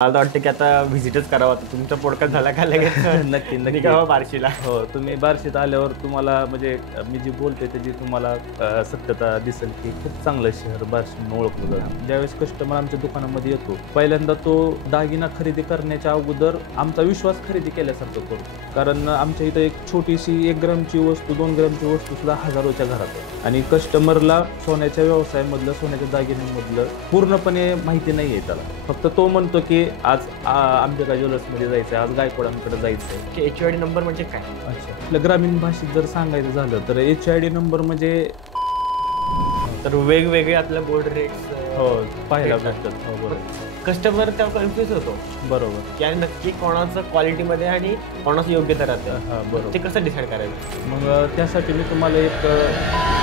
मला वाटतं की आता व्हिजिटच करावं, आता तुमचा पॉडकास्ट झाला का लगेच नक्की नक्की निघावं बार्शीला. हो, तुम्ही बार्शीत आल्यावर तुम्हाला म्हणजे मी जी बोलते त्याची तुम्हाला सत्यता दिसेल की खूप चांगलं शहर बार्शी म्हणून ओळखलं जातं. ज्यावेळेस कस्टमर आमच्या दुकानामध्ये येतो, पहिल्यांदा तो दागिना खरेदी करण्याच्या अगोदर आमचा विश्वास खरेदी केल्यासारखं करतो. कारण आमच्या इथं एक छोटीशी 1 ग्रामची वस्तू 2 ग्रामची वस्तू सुद्धा हजारोच्या घरात आहे आणि कस्टमरला सोन्याच्या व्यवसायामधलं सोन्याच्या दागिन्यांमधलं पूर्णपणे माहिती नाही आहे. त्याला फक्त तो म्हणतो की आज अंबिका ज्वेलर्समध्ये जायचं आहे, आज गायकवाडांकडे जायचं आहे. HID नंबर म्हणजे काय? अच्छा, आपल्या ग्रामीण भाषेत जर सांगायचं झालं तर HID नंबर म्हणजे तर वेगवेगळे आपल्या बोर्ड रेट्स हो पाहायला भेटतात. हो बरोबर, कस्टमर तेव्हा कन्फ्युज होतो बरोबर की आणि नक्की कोणाचं क्वालिटीमध्ये आणि कोणाचं योग्य दरात आहे. हां बरोबर. ते कसं डिसाईड करायचं? मग त्यासाठी मी तुम्हाला एक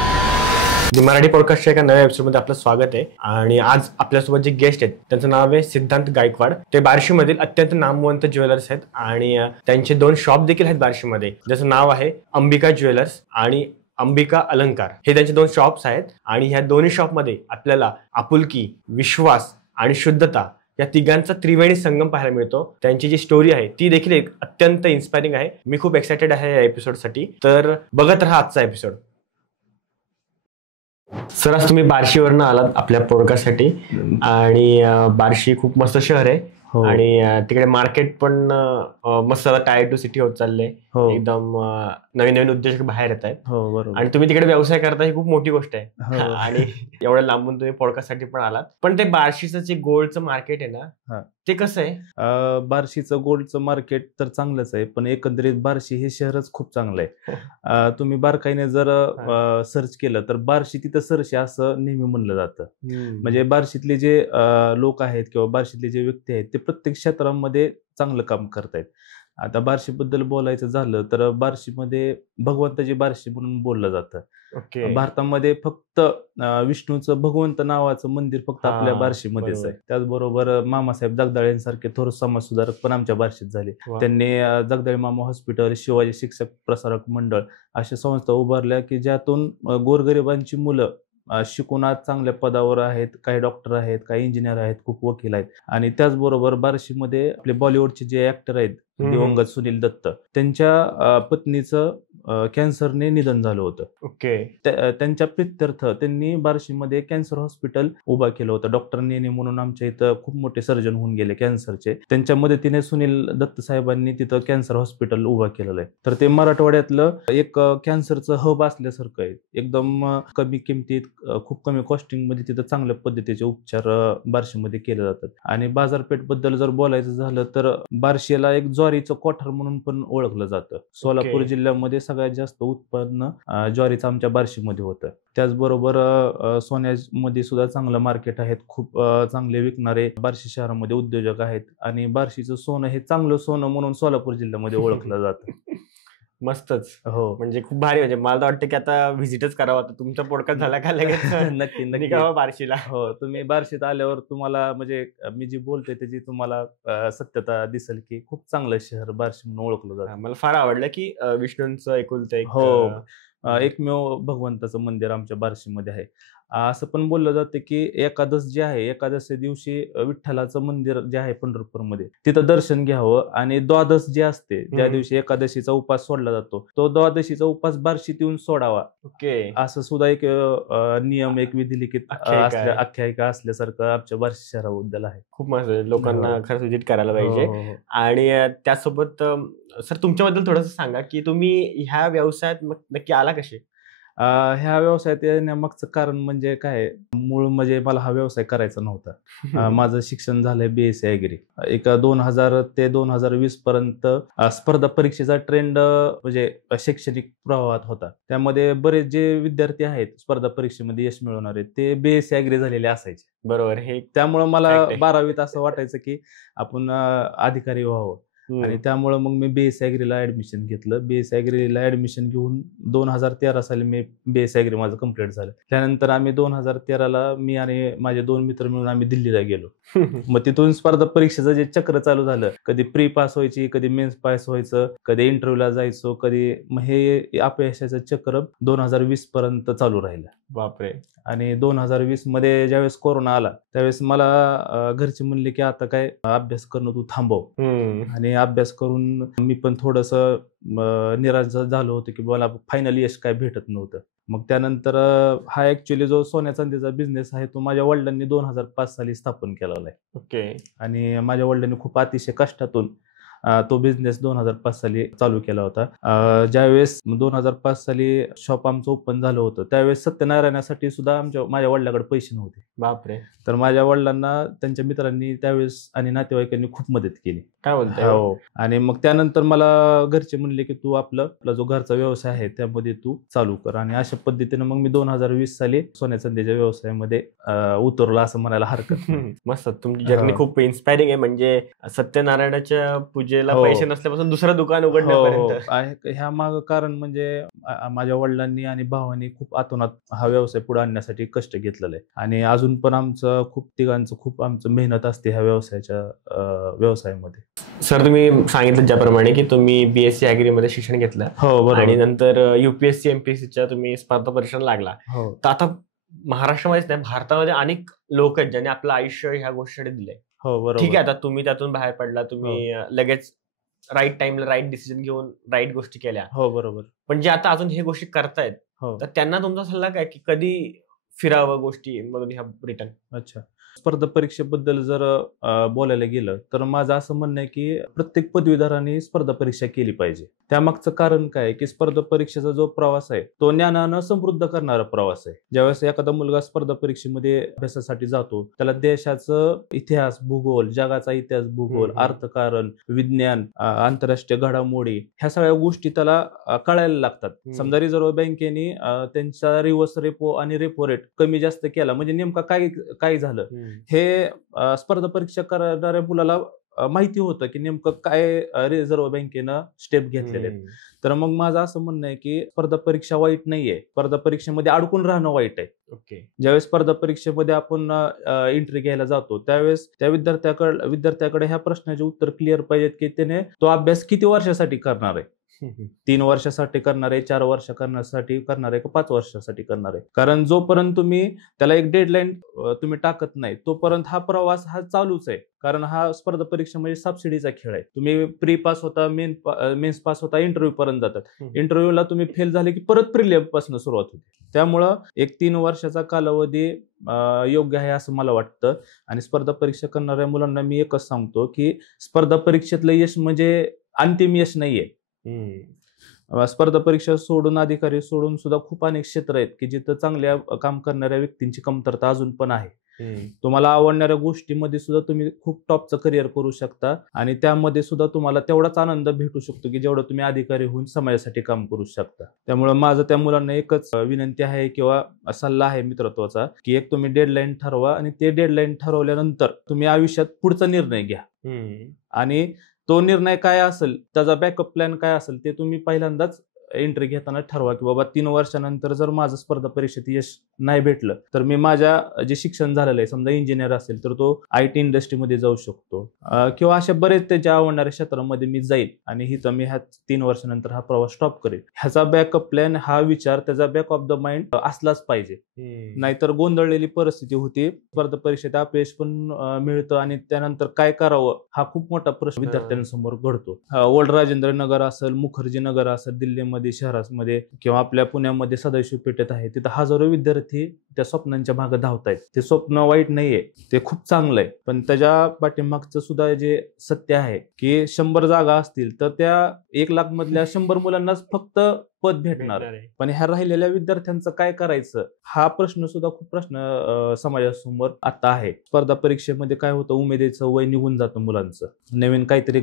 मराठी पॉडकास्टच्या एका नव्या एपिसोडमध्ये आपलं स्वागत आहे. आणि आज आपल्यासोबत जे गेस्ट आहेत त्यांचं नाव आहे सिद्धांत गायकवाड. ते बार्शीमधील अत्यंत नामवंत ज्वेलर्स आहेत आणि त्यांचे 2 शॉप देखील आहेत बार्शीमध्ये, ज्याचं नाव आहे अंबिका ज्वेलर्स आणि अंबिका अलंकार. हे त्यांचे 2 शॉप्स आहेत आणि ह्या दोन्ही शॉपमध्ये आपल्याला आपुलकी, विश्वास आणि शुद्धता या तिघांचा त्रिवेणी संगम पाहायला मिळतो. त्यांची जी स्टोरी आहे ती देखील एक अत्यंत इन्स्पायरिंग आहे. मी खूप एक्सायटेड आहे या एपिसोडसाठी, तर बघत राहा आजचा एपिसोड. सर, आज तुम्ही बार्शीवरनं आलात आपल्या पॉडकास्टसाठी आणि बार्शी खूप मस्त शहर आहे. हो. आणि तिकडे मार्केट पण मस्त टायर टू सिटी होत चाललंय. हो. एकदम नवीन नवीन उद्योजक बाहेर येत आहेत. हो बरोबर. आणि तुम्ही तिकडे व्यवसाय करता ही खूप मोठी गोष्ट आहे. हो. आणि एवढ्या लांबून तुम्ही पॉडकास्टसाठी पण आलात. पण ते बार्शीचं जे गोल्डचं मार्केट आहे ना, ते कसं आहे? बार्शीचं गोल्डचं मार्केट तर चांगलंच आहे, पण एकंदरीत बार्शी हे शहरच खूप चांगलं आहे. तुम्ही बारकाईने जर सर्च केलं तर बार्शी तिथं सरशी असं नेहमी म्हणलं जातं. म्हणजे बार्शीतले जे लोक आहेत किंवा बार्शीतले जे व्यक्ती आहेत ते प्रत्येक क्षेत्रामध्ये चांगलं काम करतायत. आता बार्शीबद्दल बोलायचं झालं तर बार्शीमध्ये भगवंताची बार्शी म्हणून बोललं जातं. ओके. भारतामध्ये फक्त विष्णूचं भगवंत नावाचं मंदिर फक्त आपल्या बार्शीमध्येच आहे. त्याचबरोबर मामासाहेब जगदाळे यांसारखे थोर समाजसुधारक पण आमच्या बार्शीत झाले. त्यांनी जगदाळे मामा हॉस्पिटल, शिवाजी शिक्षक प्रसारक मंडळ अशा संस्था उभारल्या की ज्यातून गोरगरिबांची मुलं शिकून आज चांगल्या पदावर आहेत. काही डॉक्टर आहेत, काही इंजिनियर आहेत, खूप वकील आहेत. आणि त्याचबरोबर बार्शीमध्ये आपले बॉलिवूडचे जे ऍक्टर आहेत दिवंगत सुनील दत्त, त्यांच्या पत्नीचं कॅन्सरने निधन झालं होतं. ओके. त्यांच्या प्रित्यर्थ त्यांनी बार्शीमध्ये कॅन्सर हॉस्पिटल उभा केलं होतं. डॉक्टर नेने म्हणून आमच्या इथं खूप मोठे सर्जन होऊन गेले कॅन्सरचे. त्यांच्या मदतीने सुनील दत्त साहेबांनी तिथं कॅन्सर हॉस्पिटल उभा केलेलं आहे. तर ते मराठवाड्यातलं एक कॅन्सरचं हब असल्यासारखं आहे. एकदम कमी किमतीत, खूप कमी कॉस्टिंग मध्ये तिथं चांगल्या पद्धतीचे उपचार बार्शीमध्ये केले जातात. आणि बाजारपेठ बद्दल जर बोलायचं झालं तर बार्शीला एक ज्वारीचं कोठार म्हणून पण ओळखलं जातं. सोलापूर जिल्ह्यामध्ये सगळ्यात जास्त उत्पन्न ज्वारीचं आमच्या बार्शीमध्ये होतं. त्याचबरोबर सोन्यामध्ये सुद्धा चांगलं मार्केट आहेत. खूप चांगले विकणारे बार्शी शहरामध्ये उद्योजक आहेत आणि बार्शीचं सोनं हे चांगलं सोनं म्हणून सोलापूर जिल्ह्यामध्ये ओळखलं जातं. मस्तच. हो, म्हणजे खूप भारी. म्हणजे मला वाटतं की आता व्हिजिटच करावं, आता तुमचा पॉडकास्ट झाला का लगेच नक्की नक्की निघावं बार्शीला. हो, तुम्ही बार्शीत आल्यावर तुम्हाला म्हणजे मी जी बोलते त्याची तुम्हाला सत्यता दिसेल की खूप चांगलं शहर बार्शी म्हणून ओळखलं जातं. मला फार आवडलं की विष्णूंचं एकुलतं एक. हो, एकमेव भगवंताचं मंदिर आमच्या बार्शीमध्ये आहे. असं पण बोललं जातं की एकादश जे आहे, एकादशी दिवशी विठ्ठलाचं मंदिर जे आहे पंढरपूरमध्ये तिथं दर्शन घ्यावं आणि द्वादश जे असते, ज्या दिवशी एकादशीचा उपास सोडला जातो, तो द्वादशीचा उपास बार्शीत येऊन सोडावा. ओके. असं सुद्धा एक नियम, एक विधिलिखित आख्यायिका असल्यासारखं आमच्या बार्शी शहराबद्दल आहे. खूप मस्त. लोकांना खरंच व्हिजिट करायला पाहिजे. आणि त्यासोबत सर तुमच्याबद्दल थोडंसं सांगा की तुम्ही ह्या व्यवसायात नक्की आला कसे? ह्या व्यवसायात येण्यामागचं कारण म्हणजे काय, मूळ म्हणजे मला हा व्यवसाय करायचा नव्हता. माझं शिक्षण झालंय BSc ॲग्री. एक 2000 ते 2020 पर्यंत स्पर्धा परीक्षेचा ट्रेंड म्हणजे शैक्षणिक प्रवाहात होता. त्यामध्ये बरेच जे विद्यार्थी आहेत स्पर्धा परीक्षेमध्ये यश मिळवणारे ते BSc ॲग्री झालेले असायचे. बरोबर. त्यामुळं मला 12वीत असं वाटायचं की आपण अधिकारी व्हावं. आणि त्यामुळं मग मी BSc ॲग्रीला ऍडमिशन घेतलं. BSc ॲग्रीला ऍडमिशन घेऊन 2013 साली मी BSc ॲग्री माझं कंप्लीट झालं. त्यानंतर आम्ही 2013ला मी आणि माझे 2 मित्र मिळून आम्ही दिल्लीला गेलो. मग तिथून स्पर्धा परीक्षेचं जे चक्र चालू झालं, कधी प्री पास व्हायची, कधी मेन्स पास व्हायचं, कधी इंटरव्ह्यूला जायचो, कधी मग हे अपयशाचं चक्र 2020 पर्यंत चालू राहिलं. बापरे. आणि 2020 मध्ये ज्यावेळेस कोरोना आला त्यावेळेस मला घरचे म्हणले की आता काय अभ्यास करणं तू थांबव. आणि अभ्यास करून मी पण थोडंसं निराश झालो होतो की मला फायनल यश काय भेटत नव्हतं. मग त्यानंतर हा ऍक्च्युली जो सोन्या चांदीचा बिझनेस आहे तो माझ्या वडिलांनी 2005 साली स्थापन केलेला आहे. ओके. आणि माझ्या वडिलांनी खूप अतिशय कष्टातून तो बिझनेस 2005 साली चालू केला होता. ज्यावेळेस 2005 साली शॉप आमचं ओपन झालं होतं त्यावेळेस सत्यनारायणासाठी सुद्धा माझ्या वडिलांकडे पैसे नव्हते. बापरे. तर माझ्या वडिलांना त्यांच्या मित्रांनी त्यावेळेस आणि नातेवाईकांनी खूप मदत केली. काय बोलताय. हो. आणि मग त्यानंतर मला घरचे म्हणले की तू आपला जो घरचा व्यवसाय आहे त्यामध्ये तू चालू कर. आणि अशा पद्धतीने मग मी 2020 साली सोन्या चांदीच्या व्यवसायामध्ये उतरलो असं म्हणायला हरकत नाही. मस्त. तुमची जर्नी खूप इन्स्पायरिंग आहे. म्हणजे सत्यनारायणाच्या पूजेला पैसे नसल्यापासून दुसरं दुकान उघडण्यापर्यंत. ह्या माग कारण म्हणजे माझ्या वडिलांनी आणि भावांनी खूप आतोनात हा व्यवसाय पुढे आणण्यासाठी कष्ट घेतलेले आहे. आणि अजून पण आमचं खूप आमचं मेहनत असते ह्या व्यवसायामध्ये. सर तुम्ही सांगितलं ज्याप्रमाणे की तुम्ही BSc ऍग्री मध्ये शिक्षण घेतलं. हो. आणि नंतर UPSC MPSCच्या तुम्ही स्पर्धा परीक्षांना लागला. तर आता महाराष्ट्रामध्येच नाही भारतामध्ये अनेक लोक आहेत ज्यांनी आपलं आयुष्य ह्या गोष्टीसाठी दिलंय. ठीक आहे. आता तुम्ही त्यातून बाहेर पडला. तुम्ही लगेच राईट टाइमला राईट डिसिजन घेऊन राईट गोष्टी केल्या. हो बरोबर. पण जे आता अजून हे गोष्टी करतायत तर त्यांना तुमचा सल्ला काय की कधी फिरावं गोष्टी मग ह्या रिटर्न. अच्छा. स्पर्धा परीक्षेबद्दल जर बोलायला गेलं तर माझं असं म्हणणं आहे की प्रत्येक पदवीधरांनी स्पर्धा परीक्षा केली पाहिजे. त्यामागचं कारण काय की स्पर्धा परीक्षेचा जो प्रवास आहे तो ज्ञानानं समृद्ध करणारा प्रवास आहे. ज्यावेळेस एखादा मुलगा स्पर्धा परीक्षेमध्ये अभ्यासासाठी जातो त्याला देशाचं इतिहास भूगोल, जगाचा इतिहास भूगोल, अर्थकारण, विज्ञान, आंतरराष्ट्रीय घडामोडी ह्या सगळ्या गोष्टी त्याला कळायला लागतात. समजा रिझर्व्ह बँकेने त्यांचा रिव्हर्स रेपो आणि रेपो रेट कमी जास्त केला म्हणजे नेमका काय झालं हे स्पर्धा परीक्षा करणाऱ्या मुलाला माहिती होतं की नेमकं काय रिझर्व्ह बँकेनं स्टेप घेतलेले. तर मग माझं असं म्हणणं आहे की स्पर्धा परीक्षा वाईट नाहीये. स्पर्धा परीक्षेमध्ये अडकून राहणं वाईट आहे. ओके. ज्यावेळेस स्पर्धा परीक्षेमध्ये आपण एंट्री घ्यायला जातो त्यावेळेस त्या विद्यार्थ्याकडे ह्या प्रश्नाचे उत्तर क्लिअर पाहिजेत की त्याने तो अभ्यास किती वर्षासाठी करणार आहे. 3 वर्षासाठी करणार आहे, 4 वर्ष करण्यासाठी करणार आहे का 5 वर्षासाठी करणार आहे. कारण जोपर्यंत तुम्ही त्याला एक डेडलाईन तुम्ही टाकत नाही तोपर्यंत हा प्रवास हा चालूच आहे. कारण हा स्पर्धा परीक्षा म्हणजे सबसिडीचा खेळ आहे. तुम्ही प्री पास होता, मेन्स पास होता, इंटरव्ह्यू पर्यंत जातात. इंटरव्ह्यूला तुम्ही फेल झाले की परत प्रिलिम पासून सुरुवात होते. त्यामुळं एक 3 वर्षाचा कालावधी योग्य आहे असं मला वाटतं. आणि स्पर्धा परीक्षा करणाऱ्या मुलांना मी एकच सांगतो की स्पर्धा परीक्षेतलं यश म्हणजे अंतिम यश नाहीये. स्पर्धा परीक्षा सोडून अधिकारी सोडून सुद्धा खूप अनेक क्षेत्र आहेत की जिथं चांगल्या काम करणाऱ्या व्यक्तींची कमतरता अजून पण आहे. तुम्हाला आवडणाऱ्या गोष्टीमध्ये सुद्धा तुम्ही खूप टॉपचं करिअर करू शकता आणि त्यामध्ये सुद्धा तुम्हाला तेवढाच आनंद भेटू शकतो की जेवढं तुम्ही अधिकारी होऊन समाजासाठी काम करू शकता. त्यामुळे माझं त्या मुलांना एकच विनंती आहे किंवा सल्ला आहे मित्रत्वाचा की एक तुम्ही डेडलाईन ठरवा आणि ते डेडलाईन ठरवल्यानंतर तुम्ही आयुष्यात पुढचा निर्णय घ्या. आणि तो निर्णय काय असेल त्याचा बॅकअप प्लॅन काय असेल ते तुम्ही पहिल्यांदाच एंट्री घेताना ठरवा की बाबा 3 वर्षानंतर जर माझं स्पर्धा परीक्षेत यश नाही भेटलं तर मी माझ्या जे शिक्षण झालेलं आहे समजा इंजिनियर असेल तर तो IT इंडस्ट्रीमध्ये जाऊ शकतो किंवा अशा बरेच त्याच्या आवडणाऱ्या क्षेत्रामध्ये मी जाईल आणि ह्या 3 वर्षानंतर हा प्रवास स्टॉप करेल. ह्याचा बॅकअप प्लॅन हा विचार त्याचा बॅक ऑफ द माइंड असलाच पाहिजे. नाहीतर गोंधळलेली परिस्थिती होती. स्पर्धा परीक्षेत अपयश पण मिळतं आणि त्यानंतर काय करावं हा खूप मोठा प्रश्न विद्यार्थ्यांसमोर घडतो. ओल्ड राजेंद्र नगर असेल, मुखर्जी नगर असेल, दिल्लीमध्ये शहरामध्ये किंवा आपल्या पुण्यामध्ये सदाशिव पेठेत आहे तिथं हजारो विद्यार्थी त्या स्वप्नांच्या मागे धावतायत. ते स्वप्न वाईट नाहीये, ते खूप चांगलं आहे. पण त्याच्या पाठीमागचं सुद्धा जे सत्य आहे की 100 जागा असतील तर त्या 1 लाख मधल्या 100 मुलांनाच फक्त पद भेटणार. पण ह्या राहिलेल्या विद्यार्थ्यांचं काय करायचं हा प्रश्न सुद्धा खूप समाजासमोर आता आहे. स्पर्धा परीक्षेमध्ये काय होतं उमेदीचं वय निघून जातं मुलांचं. नवीन काहीतरी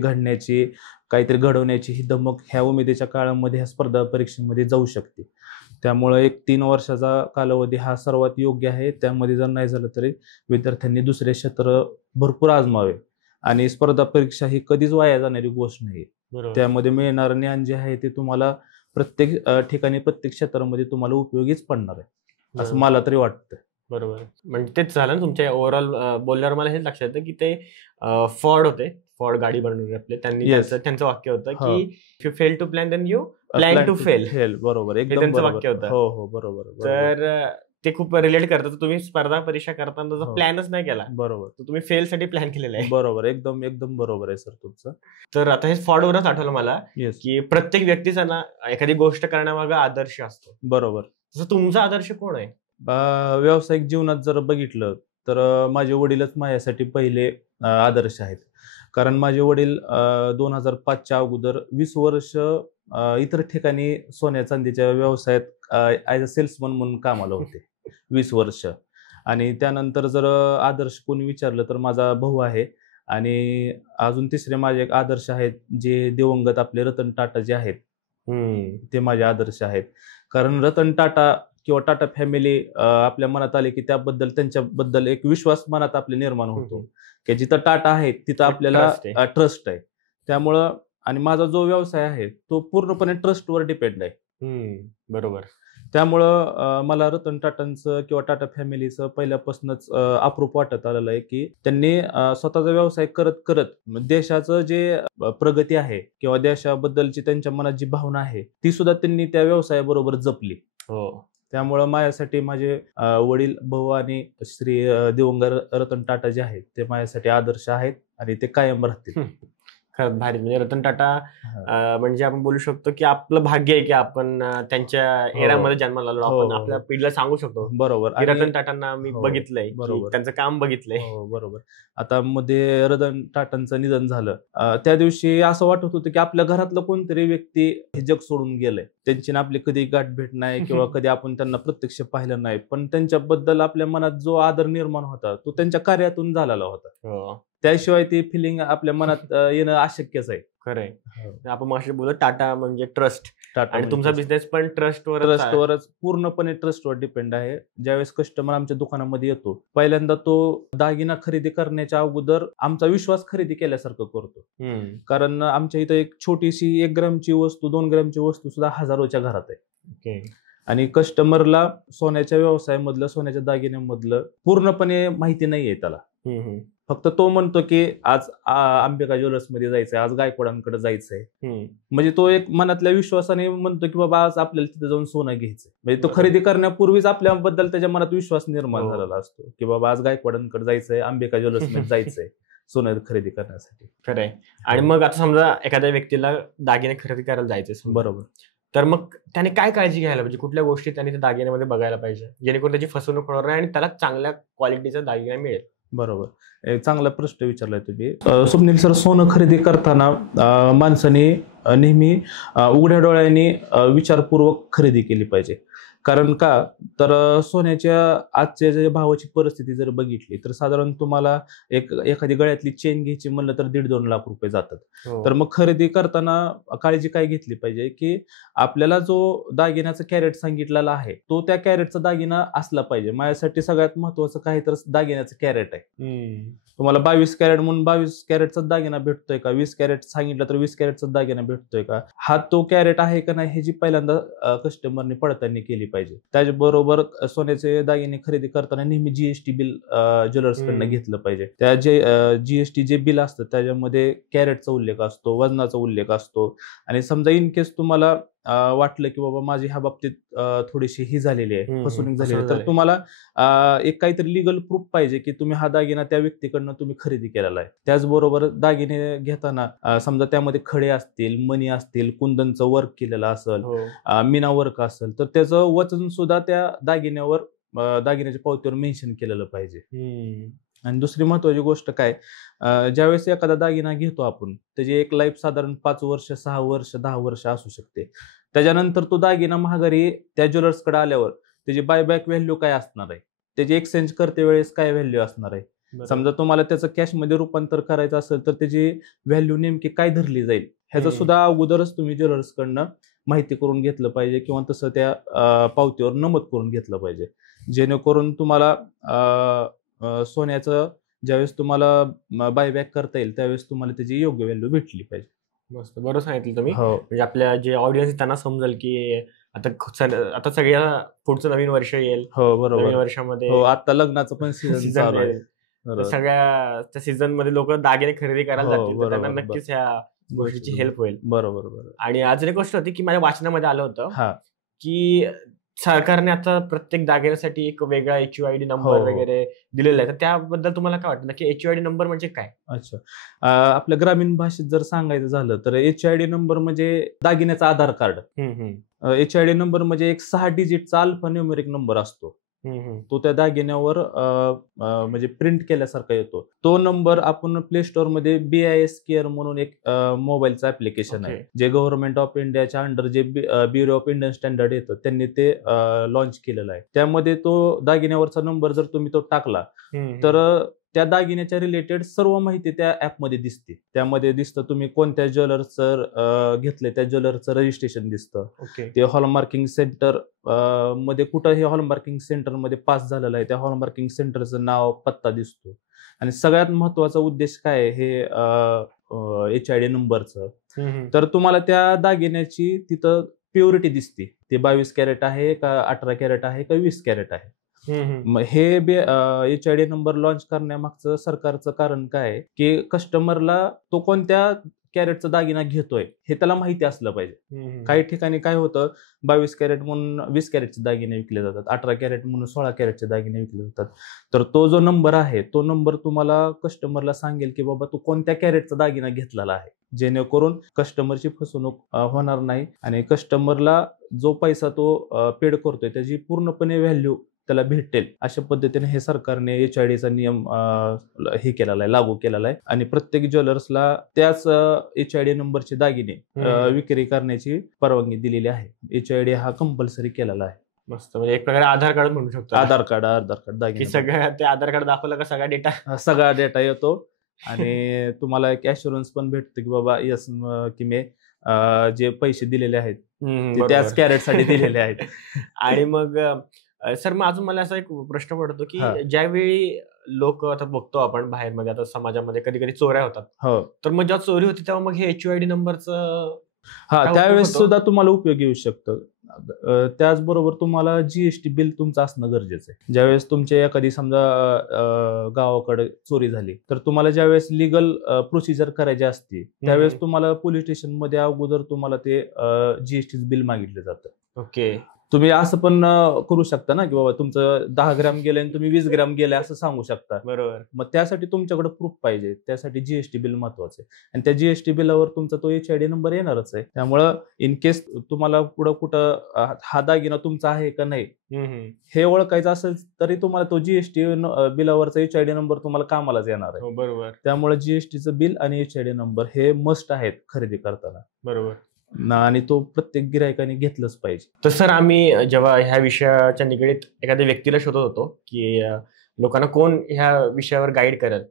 काहीतरी घडवण्याची ही धमक ह्या उमेदीच्या काळामध्ये ह्या स्पर्धा परीक्षेमध्ये जाऊ शकते. त्यामुळे एक 3 वर्षाचा कालावधी हा सर्वात योग्य आहे. त्यामध्ये जर नाही झालं तरी विद्यार्थ्यांनी दुसरे क्षेत्र भरपूर आजमावे. आणि स्पर्धा परीक्षा ही कधीच वाया जाणारी गोष्ट नाही. त्यामध्ये मिळणारं ज्ञान जे आहे ते तुम्हाला प्रत्येक ठिकाणी प्रत्येक क्षेत्रामध्ये तुम्हाला उपयोगीच पडणार आहे असं मला तरी वाटतं. बरोबर. म्हणजे तेच झालं ना तुमच्या ओव्हरऑल बोलल्यावर मला हेच लक्षात येतं की ते फॉर्ड होते. फॉर्ड गाडी बनवली आपले. त्यांचं वाक्य होतं की if you fail to plan then you plan to fail. बरोबर. एकदम वाक्य होतं. हो बरोबर. तर ते खूप रिलेट करतात. तुम्ही स्पर्धा परीक्षा करताना हो. प्लॅनच नाही केला, बरोबर तर तुम्ही फेल साठी प्लॅन केलेला आहे. बरोबर एकदम एकदम बरोबर आहे सर तुमचं. तर आता हे फ्रॉडवरच आठवलं मला, येस की प्रत्येक व्यक्तीचा ना एखादी गोष्ट करण्यामागे आदर्श असतो. बरोबर. तसं तुमचा आदर्श कोण आहे? व्यावसायिक जीवनात जर बघितलं तर माझे वडीलच माझ्यासाठी पहिले आदर्श आहेत. कारण माझे वडील 2005च्या अगोदर 20 वर्ष इतर ठिकाणी सोन्या चांदीच्या व्यवसायात ॲज अ सेल्समन म्हणून कामाला होते 20 वर्ष. आणि त्यानंतर जर आदर्श कोणी विचारलं तर माझा भाऊ आहे. आणि अजून तिसरे माझे एक आदर्श आहेत जे दिवंगत आपले रतन टाटा जे आहेत ते माझे आदर्श आहेत. कारण रतन टाटा किंवा टाटा फॅमिली आपल्या मनात आले की त्याबद्दल त्यांच्याबद्दल एक विश्वास मनात आपले निर्माण होतो की जिथं टाटा आहे तिथं आपल्याला ट्रस्ट आहे. त्यामुळं आणि माझा जो व्यवसाय आहे तो पूर्णपणे ट्रस्टवर डिपेंड आहे. बरोबर. त्यामुळं मला रतन टाटांचं किंवा टाटा फॅमिलीचं पहिल्यापासूनच अप्रूप वाटत आलेलं आहे की त्यांनी स्वतःचा व्यवसाय करत करत देशाचं जे प्रगती आहे किंवा देशाबद्दलची त्यांच्या मनात जी भावना आहे ती सुद्धा त्यांनी त्या व्यवसायाबरोबर जपली. हो. त्यामुळं माझ्यासाठी माझे वडील भाऊ आणि श्री दिवंगत रतन टाटा जे आहेत ते माझ्यासाठी आदर्श आहेत आणि ते कायम राहतील. खरंच भारी. म्हणजे रतन टाटा म्हणजे आपण बोलू शकतो की आपलं भाग्य आहे की आपण त्यांच्या एरामध्ये जन्माला आलो. आपण आपल्या पिढीला सांगू शकतो बरोबर की रतन टाटांना मी बघितलंय, त्यांचं काम बघितलंय. बरोबर. आता मध्ये रतन टाटांचं निधन झालं त्या दिवशी असं वाटत होतं की आपल्या घरातलं कोणतरी व्यक्ती हे जग सोडून गेलंय. त्यांची आपली कधी गाठ भेट नाही किंवा कधी आपण त्यांना प्रत्यक्ष पाहिलं नाही, पण त्यांच्याबद्दल आपल्या मनात जो आदर निर्माण होता तो त्यांच्या कार्यातून झालेला होता. त्याशिवाय ती फिलिंग आपल्या मनात येणं अशक्यच आहे. खरंय. आपण मागे बोललो टाटा म्हणजे ट्रस्ट, आणि तुमचा बिझनेस पण ट्रस्टवरच पूर्णपणे ट्रस्टवर डिपेंड आहे. ज्यावेळेस कस्टमर आमच्या दुकानामध्ये येतो पहिल्यांदा तो दागिना खरेदी करण्याच्या अगोदर आमचा विश्वास खरेदी केल्यासारखं करतो. कारण आमच्या इथं एक छोटीशी 1 ग्रामची वस्तू 2 ग्रामची वस्तू सुद्धा हजारोच्या घरात आहे. आणि कस्टमरला सोन्याच्या व्यवसायामधलं सोन्याच्या दागिन्यांमधलं पूर्णपणे माहिती नाहीये त्याला. फक्त तो म्हणतो की आज अंबिका ज्वेलर्स मध्ये जायचंय, आज गायकवाडांकडे जायचंय. म्हणजे तो एक मनातल्या विश्वासाने म्हणतो की बाबा आज आपल्याला तिथे जाऊन सोनं घ्यायचंय. म्हणजे तो खरेदी करण्यापूर्वीच आपल्याबद्दल त्याच्या मनात विश्वास निर्माण झालेला असतो की बाबा आज गायकवाडांकडे जायचंय, अंबिका ज्वेलर्स मध्ये जायचंय सोनं खरेदी करण्यासाठी. खरंय. आणि मग आता समजा एखाद्या व्यक्तीला दागिने खरेदी करायला जायचंय, बरोबर, तर मग त्याने काय काळजी घ्यायला पाहिजे, कुठल्या गोष्टी त्याने त्या दागिन्यामध्ये बघायला पाहिजे जेणेकरून त्याची फसवणूक होणार नाही आणि त्याला चांगल्या क्वालिटीचा दागिना मिळेल? बरोबर. एक चांगला प्रश्न विचारलाय तुम्ही. स्वप्नील सर, सोनं खरेदी करताना माणसाने नेहमी उघड्या डोळ्यांनी विचारपूर्वक खरेदी केली पाहिजे. कारण का तर सोन्याच्या आजच्या जे भावाची परिस्थिती जर बघितली तर साधारण तुम्हाला एखादी गळ्यातली चेन घ्यायची म्हणलं तर 1.5-2 लाख रुपये जातात. तर मग खरेदी करताना काळजी काय घेतली पाहिजे की आपल्याला जो दागिन्याचा कॅरेट सांगितलेला आहे तो त्या कॅरेटचा दागिना असला पाहिजे. माझ्यासाठी सगळ्यात महत्वाचं काय तर दागिन्याचं कॅरेट आहे. तुम्हाला 22 कॅरेट म्हणून 22 कॅरेटचा दागिना भेटतोय का, 20 कॅरेट सांगितलं तर 20 कॅरेटचा दागिना भेटतोय का, हा तो कॅरेट आहे का नाही ह्याची पहिल्यांदा कस्टमरने पडताळणी केली पाहिजे. त्याचबरोबर सोन्याचे दागिने खरेदी करताना नेहमी जीएसटी बिल ज्वेलर्स कडनं घेतलं पाहिजे. त्या जे जीएसटी जे बिल असतं त्याच्यामध्ये कॅरेटचा उल्लेख असतो, वजनाचा उल्लेख असतो. आणि समजा इन केस तुम्हाला वाटलं की बाबा माझी ह्या बाबतीत थोडीशी ही झालेली आहे, फसवणूक झालेली आहे, तर तुम्हाला एक काहीतरी लिगल प्रूफ पाहिजे की तुम्ही हा दागिना त्या व्यक्तीकडनं तुम्ही खरेदी केलेला आहे. त्याचबरोबर दागिने घेताना समजा त्यामध्ये खडे असतील, मणी असतील, कुंदनचं वर्क केलेलं असेल, मीना वर्क असेल तर त्याचं वजन सुद्धा त्या दागिन्यावर दागिन्याच्या पावतीवर मेन्शन केलेलं पाहिजे. आणि दुसरी महत्वाची गोष्ट काय, ज्यावेळेस एखादा दागिना घेतो आपण त्याची एक लाईफ साधारण 5 वर्ष, 6 वर्ष, 10 वर्ष असू शकते. त्याच्यानंतर तो दागिना महागारी त्या ज्वेलर्सकडे आल्यावर त्याची बायबॅक व्हॅल्यू काय असणार आहे, त्याची एक्सचेंज करते वेळेस काय व्हॅल्यू असणार आहे. समजा तुम्हाला त्याचं कॅशमध्ये रूपांतर करायचं असेल तर त्याची व्हॅल्यू नेमकी काय धरली जाईल ह्याचं सुद्धा अगोदरच तुम्ही ज्वेलर्सकडनं माहिती करून घेतलं पाहिजे किंवा तसं त्या पावतीवर नमूद करून घेतलं पाहिजे. जेणेकरून तुम्हाला सोन्याचं ज्यावेळेस तुम्हाला बायबॅक करता येईल त्यावेळेस तुम्हाला त्याची योग्य व्हॅल्यू भेटली पाहिजे. मस्त, बरोबर सांगितलं तुम्ही. म्हणजे आपल्या जे ऑडियन्स त्यांना समजेल की आता सगळ्या पुढचं नवीन वर्ष येईल. बरोबर. नवीन वर्षामध्ये आता लग्नाचं पण सीझन चालू आहे. सगळ्या त्या सीझन मध्ये लोक दागिने खरेदी करायला जातील, त्यांना नक्कीच ह्या गोष्टीची हेल्प होईल. बरोबर. आणि अजून एक गोष्ट होती की माझ्या वाचनामध्ये आलं होतं की सरकारने आता प्रत्येक दागिन्यासाठी एक वेगळा HUID नंबर हो. वगैरे दिलेला आहे, तर त्याबद्दल तुम्हाला काय वाटतं की HUID नंबर म्हणजे काय? अच्छा. आपल्या ग्रामीण भाषेत जर सांगायचं झालं तर HID नंबर म्हणजे दागिन्याचा आधार कार्ड. HID नंबर म्हणजे एक 6 डिजिटचा अल्फान्यूमेरिक नंबर असतो. तो त्या दागिन्यावर म्हणजे प्रिंट केल्यासारखा येतो. तो नंबर आपण प्ले स्टोअर मध्ये BIS केअर म्हणून एक मोबाईलचं ऍप्लिकेशन आहे, ओके. जे गव्हर्नमेंट ऑफ इंडियाच्या अंडर जे ब्युरो ऑफ इंडियन स्टँडर्ड येतं त्यांनी ते लॉन्च केलेलं आहे. त्यामध्ये तो दागिन्यावरचा नंबर जर तुम्ही तो टाकला तर त्या दागिन्याच्या रिलेटेड सर्व माहिती त्या ऍपमध्ये दिसते. त्यामध्ये दिसतं तुम्ही कोणत्या ज्वेलर्सचं घेतले, त्या ज्वेलरचं रजिस्ट्रेशन दिसतं. ओके. ते हॉलमार्किंग सेंटर मध्ये कुठंही हॉलमार्किंग सेंटरमध्ये पास झालेलं आहे, त्या हॉलमार्किंग सेंटरचं नाव, पत्ता दिसतो. आणि सगळ्यात महत्वाचा उद्देश काय आहे हे HID नंबरचं, तर तुम्हाला त्या दागिन्याची तिथं प्युरिटी दिसते. ते 22 कॅरेट आहे का 18 कॅरेट आहे का 20 कॅरेट आहे. मग हे HID नंबर लॉन्च करण्यामागचं सरकारचं कारण काय आहे की कस्टमरला तो कोणत्या कॅरेटचा दागिना घेतोय हे त्याला माहिती असलं पाहिजे. काही ठिकाणी काय होतं, 22 कॅरेट म्हणून 20 कॅरेटचे दागिने विकले जातात, 18 कॅरेट म्हणून 16 कॅरेटचे दागिने विकले जातात. तर तो जो नंबर आहे तो नंबर तुम्हाला कस्टमरला सांगेल की बाबा तू कोणत्या कॅरेटचा दागिना घेतलेला आहे, जेणेकरून कस्टमरची फसवणूक होणार नाही आणि कस्टमरला जो पैसा तो पेड करतोय त्याची पूर्णपणे व्हॅल्यू त्याला भेटेल. अशा पद्धतीने हे सरकारने HIDचा नियम हे केलेला आहे, लागू केलेला आहे आणि प्रत्येक ज्वेलर्सला त्याच HID नंबरचे दागिने विक्री करण्याची परवानगी दिलेली आहे. HID हा कंपल्सरी केलेला आहे. मस्त, म्हणजे एक प्रकारे आधार कार्ड म्हणू शकतो. आधार कार्ड की दागिने सगळ्या ते आधार कार्ड दाखवलं का सगळा डेटा सगळा डेटा येतो आणि तुम्हाला एक ॲश्युरन्स पण भेटतो की बाबा यस की मी जे पैसे दिलेले आहेत ते त्याच कॅरेटसाठी दिलेले आहेत. आणि मग सर, मग अजून मला असा एक प्रश्न पडतो की ज्यावेळी लोक आता बघतो आपण बाहेर, मग आता समाजामध्ये कधी कधी चोऱ्या होतात, तर मग जेव्हा चोरी होती तेव्हा मग हे HUID नंबरचं त्यावेळेस सुद्धा तुम्हाला उपयोगी येऊ शकतं. त्याचबरोबर तुम्हाला GST बिल तुमचं असणं गरजेचं आहे. ज्यावेळेस तुमच्या एखादी समजा गावाकडे चोरी झाली तर तुम्हाला ज्यावेळेस लिगल प्रोसिजर करायची असते त्यावेळेस तुम्हाला पोलीस स्टेशन मध्ये अगोदर तुम्हाला ते GST बिल मागितलं जातं. ओके. तुम्ही असं पण करू शकता ना की बाबा तुमचं 10 ग्रॅम गेले आणि तुम्ही 20 ग्रॅम गेले असं सांगू शकता. बरोबर. मग त्यासाठी तुमच्याकडे प्रूफ पाहिजे, त्यासाठी GST बिल महत्वाचं आहे आणि त्या GST बिलावर तुमचा तो HID नंबर येणारच आहे. त्यामुळं इन केस तुम्हाला पुढं कुठं हा दागिना तुमचा आहे का नाही हे ओळखायचं असेल तरी तुम्हाला तो GST बिलावरचा HID नंबर तुम्हाला कामालाच येणार आहे. बरोबर. त्यामुळे GSTचं बिल आणि HID नंबर हे मस्ट आहेत खरेदी करताना. बरोबर. आणि तो प्रत्येक गिरायकाने घेतलंच पाहिजे. तर सर, आम्ही जेव्हा ह्या विषयाच्या निगडीत एखाद्या व्यक्तीला शोधत होतो की लोकांना कोण ह्या विषयावर गाईड करेल,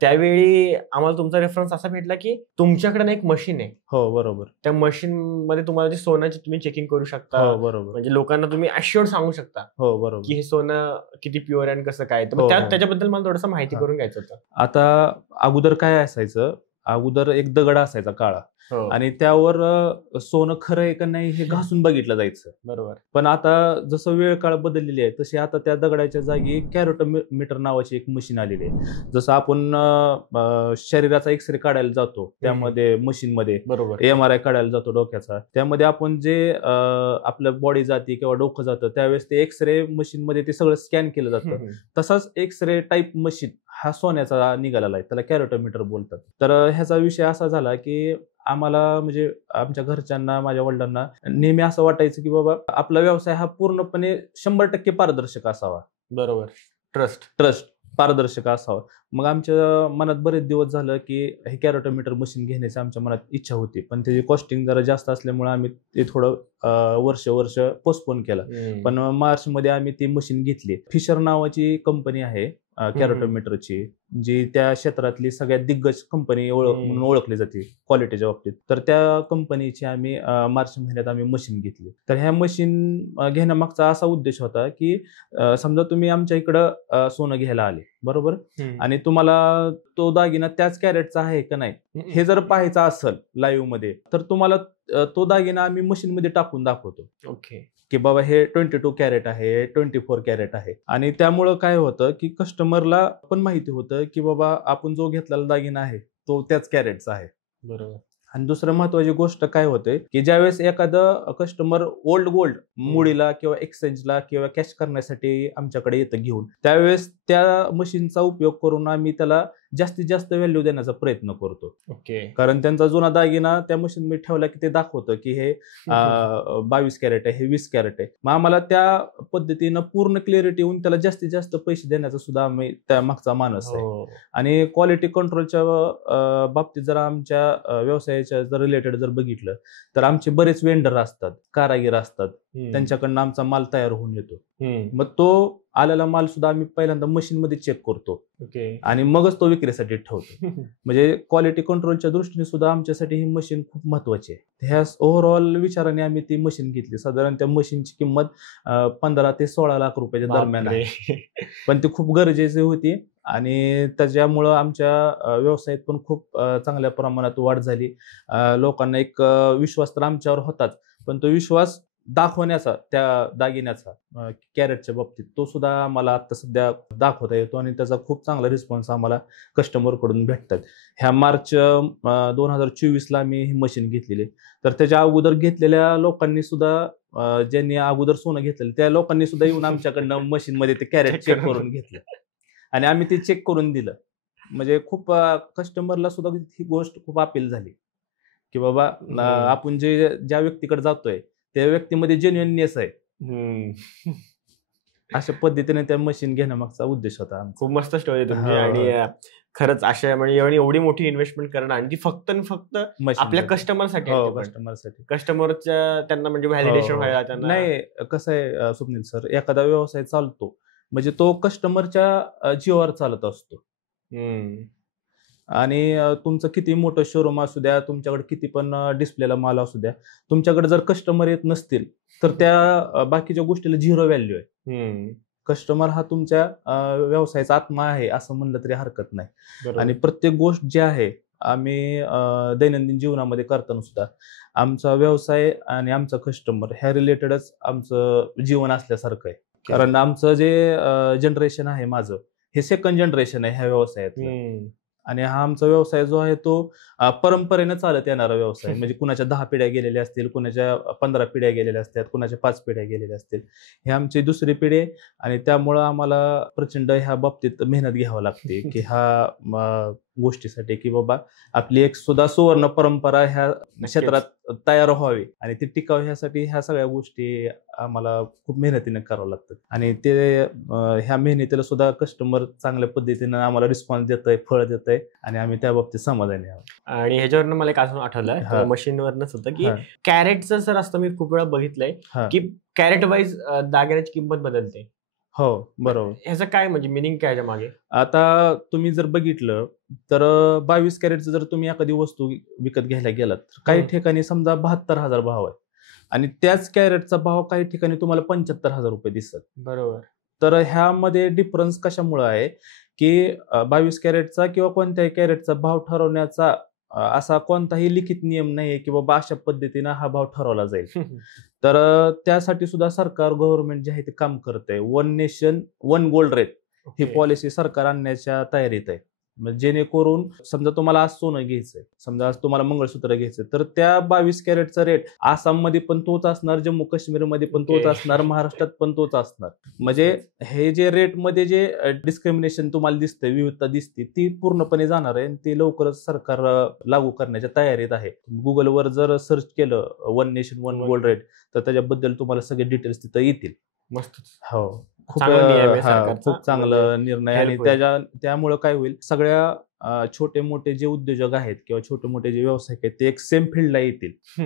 त्यावेळी आम्हाला तुमचा रेफरन्स असा भेटला की तुमच्याकडे एक मशीन आहे. हो, बरोबर. त्या मशीन मध्ये तुम्हाला जे सोन्याची तुम्ही चेकिंग करू शकता. हो, बरोबर. म्हणजे लोकांना तुम्ही अश्युअर्ड सांगू शकता. हो, बरोबर. की हे सोनं किती प्युअर आणि कसं काय. तर त्याच्याबद्दल मला थोडंसं माहिती करून घ्यायचं होतं. आता अगोदर काय असायचं, अगोदर एक दगड असायचा काळा आणि त्यावर सोनं खरं आहे का नाही हे घासून बघितलं जायचं. बरोबर. पण आता जसं वेळ काळ बदललेली आहे तशी आता त्या दगडाच्या जागी कॅरोटोमीटर नावाची एक मशीन आलेली आहे. जसं आपण शरीराचा एक्सरे काढायला जातो त्यामध्ये मशीनमध्ये, बरोबर, MRI काढायला जातो डोक्याचा, त्यामध्ये आपण जे आपलं बॉडी जाते किंवा डोकं जातं त्यावेळेस ते एक्सरे मशीन मध्ये ते सगळं स्कॅन केलं जातं. तसाच एक्सरे टाईप मशीन हा सोन्याचा निघालेला आहे, त्याला कॅरोटोमीटर बोलतात. तर ह्याचा विषय असा झाला की आम्हाला म्हणजे आमच्या घरच्यांना, माझ्या वडिलांना नेहमी असं वाटायचं की बाबा आपला व्यवसाय हा पूर्णपणे 100% पारदर्शक असावा. बरोबर. ट्रस्ट पारदर्शक असावा. मग आमच्या मनात बरेच दिवस झालं की हे कॅरोटोमीटर मशीन घेण्याची आमच्या मनात इच्छा होती, पण त्याची कॉस्टिंग जरा जास्त असल्यामुळे आम्ही ते थोडं वर्ष पोस्टपोन केलं. पण मार्च मध्ये आम्ही ती मशीन घेतली. फिशर नावाची कंपनी आहे कॅरोटोमीटरची, जी त्या क्षेत्रातली सगळ्यात दिग्गज कंपनी म्हणून ओळखली जाते क्वालिटीच्या बाबतीत. तर त्या कंपनीची आम्ही मार्च महिन्यात आम्ही मशीन घेतली. तर ह्या मशीन घेण्यामागचा असा उद्देश होता की समजा तुम्ही आमच्या इकडं सोनं घ्यायला आले, बरोबर, आणि तुम्हाला तो दागिना त्याच कॅरेटचा आहे का नाही हे जर पाहायचं असेल लाईव्ह मध्ये तर तुम्हाला तो दागिना आम्ही मशीन मध्ये टाकून दाखवतो. ओके. की बाबा हे 22 कॅरेट आहे, 24 कॅरेट आहे. आणि त्यामुळं काय होतं की कस्टमरला पण माहिती होतं की बाबा आपण जो घेतलेला दागिना आहे तो त्याच कॅरेटचा आहे. बरोबर. आणि दुसरं महत्वाची गोष्ट काय होते की ज्यावेळेस एखादं कस्टमर ओल्ड गोल्ड मुडीला किंवा एक्सचेंजला किंवा कॅश करण्यासाठी आमच्याकडे येतं घेऊन, त्यावेळेस त्या मशीनचा उपयोग करून आम्ही त्याला जास्तीत जास्त व्हॅल्यू देण्याचा प्रयत्न करतो. ओके. कारण त्यांचा जुना दागिना त्या मशीन मध्ये ठेवला की ते दाखवतं की हे 22 कॅरेट आहे, हे 20 कॅरेट आहे. मग आम्हाला त्या पद्धतीनं पूर्ण क्लिअरिटी येऊन त्याला जास्तीत जास्त पैसे देण्याचा सुद्धा आम्ही त्या मागचा मानस आहे. आणि क्वालिटी कंट्रोलच्या बाबतीत जर आमच्या व्यवसायाच्या जर रिलेटेड जर बघितलं तर आमचे बरेच वेंडर असतात, कारागीर असतात, त्यांच्याकडनं आमचा माल तयार होऊन येतो. मग तो आलेला माल सुद्धा आम्ही पहिल्यांदा मशीन मध्ये चेक करतो आणि मगच तो विक्रीसाठी ठेवतो. म्हणजे क्वालिटी कंट्रोलच्या दृष्टीने सुद्धा आमच्यासाठी ही मशीन खूप महत्वाची आहे. ह्या ओव्हरऑल विचाराने आम्ही ती मशीन घेतली. साधारण त्या मशीनची किंमत 15 ते 16 लाख रुपयाच्या दरम्यान आहे. पण ती खूप गरजेची होती आणि त्याच्यामुळं आमच्या व्यवसायात पण खूप चांगल्या प्रमाणात वाढ झाली. लोकांना एक विश्वास तर आमच्यावर होताच, पण तो विश्वास दाखवण्याचा त्या दागिन्याचा कॅरेटच्या बाबतीत तो सुद्धा आम्हाला आता सध्या दाखवता येतो आणि त्याचा खूप चांगला रिस्पॉन्स आम्हाला कस्टमर कडून भेटतात. ह्या मार्च 2024ला आम्ही ही मशीन घेतलेली. तर त्याच्या अगोदर घेतलेल्या लोकांनी सुद्धा ज्यांनी अगोदर सोनं घेतलेलं त्या लोकांनी सुद्धा येऊन आमच्याकडनं मशीन मध्ये ते कॅरेट चेक करून घेतलं आणि आम्ही ते चेक करून दिलं. म्हणजे खूप कस्टमरला सुद्धा ही गोष्ट खूप अपील झाली की बाबा आपण ज्या व्यक्तीकडे जातोय त्या व्यक्तीमध्ये जेन्युइननेस आहे. अशा पद्धतीने त्या मशीन घेण्यामागचा उद्देश होता. खूप मस्त स्टोरी तुमची. आणि खरंच अशा म्हणजे एवढी मोठी इन्व्हेस्टमेंट करणं आणि ती फक्त आपल्या कस्टमरसाठी कस्टमरच्या त्यांना म्हणजे व्हॅलिडेशन व्हायला त्यांना. नाही, कसं आहे स्वप्नील सर, एखादा व्यवसाय चालतो म्हणजे तो कस्टमरच्या जीवावर चालत असतो. आणि तुमचं किती मोठं शोरूम असू द्या, तुमच्याकडे किती पण डिस्प्लेला माल असू द्या, तुमच्याकडे जर कस्टमर येत नसतील तर त्या बाकीच्या गोष्टीला झिरो व्हॅल्यू आहे. कस्टमर हा तुमच्या व्यवसायाचा आत्मा आहे असं म्हणलं तरी हरकत नाही. आणि प्रत्येक गोष्ट जी आहे आम्ही दैनंदिन जीवनामध्ये करताना सुद्धा आमचा व्यवसाय आणि आमचा कस्टमर ह्या रिलेटेडच आमचं जीवन असल्यासारखं आहे. कारण आमचं जे जनरेशन आहे माझं, हे सेकंड जनरेशन आहे ह्या व्यवसायात. आणि हा आमचा व्यवसाय जो आहे तो परंपरेनं चालत येणारा व्यवसाय. म्हणजे कुणाच्या 10 पिढ्या गेलेल्या असतील, कुणाच्या 15 पिढ्या गेलेल्या असतात, कुणाच्या 5 पिढ्या गेलेल्या असतील. हे आमची दुसरी पिढी आहे आणि त्यामुळं आम्हाला प्रचंड ह्या बाबतीत मेहनत घ्यावी लागते की ह्या गोष्टीसाठी की बाबा आपली एक सुद्धा सुवर्ण परंपरा ह्या क्षेत्रात तयार व्हावी आणि ती टिकावी ह्यासाठी ह्या सगळ्या गोष्टी आम्हाला खूप मेहनतीने करावं लागतात. आणि ते ह्या मेहनतीला सुद्धा कस्टमर चांगल्या पद्धतीने आम्हाला रिस्पॉन्स देतंय, फळ देतंय आणि आम्ही त्या बाबतीत समाधानी आहोत. आणि ह्याच्यावरनं मला एक अजून आठवलं मशीनवरनच होतं की कॅरेटचं सर असतं, मी खूप वेळा बघितलंय की कॅरेट वाईज दागिन्याची किंमत बदलते. हो बरोबर. ह्याचं काय म्हणजे मिनिंग काय आहे मागे? आता तुम्ही जर बघितलं तर 22 कॅरेटचं जर तुम्ही एखादी वस्तू विकत घ्यायला गेलात तर काही ठिकाणी समजा 72,000 भाव आहे आणि त्याच कॅरेटचा भाव काही ठिकाणी तुम्हाला 75,000 रुपये दिसतात. बरोबर. तर ह्यामध्ये डिफरन्स कशामुळे आहे की 22 कॅरेटचा किंवा कोणत्याही कॅरेटचा भाव ठरवण्याचा असा कोणताही लिखित नियम नाहीये की बाबा अशा पद्धतीनं हा भाव ठरवला जाईल. तर त्यासाठी सुद्धा सरकार, गव्हर्नमेंट जे आहे ते काम करतंय. 1 नेशन 1 गोल्ड रेट ही पॉलिसी सरकार आणण्याच्या तयारीत आहे. जेणेकरून समजा तुम्हाला आज सोनं घ्यायचंय, समजा आज तुम्हाला मंगळसूत्र घ्यायचंय, तर त्या 22 कॅरेटचा रेट आसाममध्ये पण तोच असणार, जम्मू काश्मीरमध्ये पण तोच असणार, महाराष्ट्रात पण तोच असणार. म्हणजे हे जे रेटमध्ये जे डिस्क्रिमिनेशन तुम्हाला दिसतंय, विविधता दिसते, ती पूर्णपणे जाणार आहे आणि ते लवकरच सरकार लागू करण्याच्या तयारीत आहे. गुगलवर जर सर्च केलं 1 नेशन 1 गोल्ड रेट तर त्याच्याबद्दल तुम्हाला सगळे डिटेल्स तिथं येतील. मस्त. हो, खूप चांगला निर्णय. आणि त्यामुळे काय होईल, सगळ्या छोटे मोठे जे उद्योजक आहेत किंवा छोटे मोठे जे व्यावसायिक आहेत ते एक सेम फील्डला येतील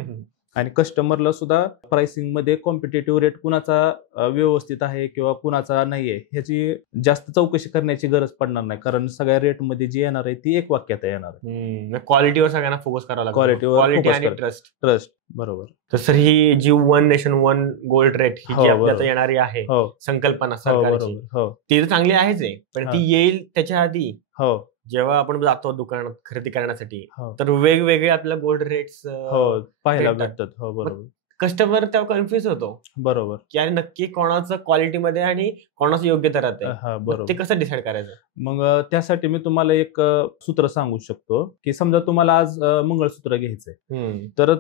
आणि कस्टमरला सुद्धा प्राइसिंग मध्ये कॉम्पिटेटिव्ह रेट कुणाचा व्यवस्थित आहे किंवा कुणाचा नाहीये ह्याची जास्त चौकशी करण्याची गरज पडणार नाही. कारण सगळ्या रेट मध्ये जी येणार आहे ती एक वाक्यात येणार आहे. क्वालिटीवर सगळ्यांना फोकस करावा लागतो. क्वालिटी आणि ट्रस्ट. बरोबर. तर सर ही जी 1 नेशन 1 गोल्ड रेट ही जी आपल्याला येणारी आहे संकल्पना सरकारची, ती तर चांगली आहेच आहे, पण ती येईल त्याच्या आधी जेव्हा आपण जातो दुकानात खरेदी करण्यासाठी तर वेगवेगळे आपल्याला गोल्ड रेट्स पाहायला भेटतात. हो बरोबर. कस्टमर तेव्हा कन्फ्युज होतो बरोबर. की अरे नक्की कोणाचं क्वालिटीमध्ये आणि कोणाचं योग्य दरात आहे. हा मग बरोबर. ते कसं डिसाईड करायचं? मग त्यासाठी मी तुम्हाला एक सूत्र सांगू शकतो की समजा तुम्हाला आज मंगळसूत्र घ्यायचंय, तर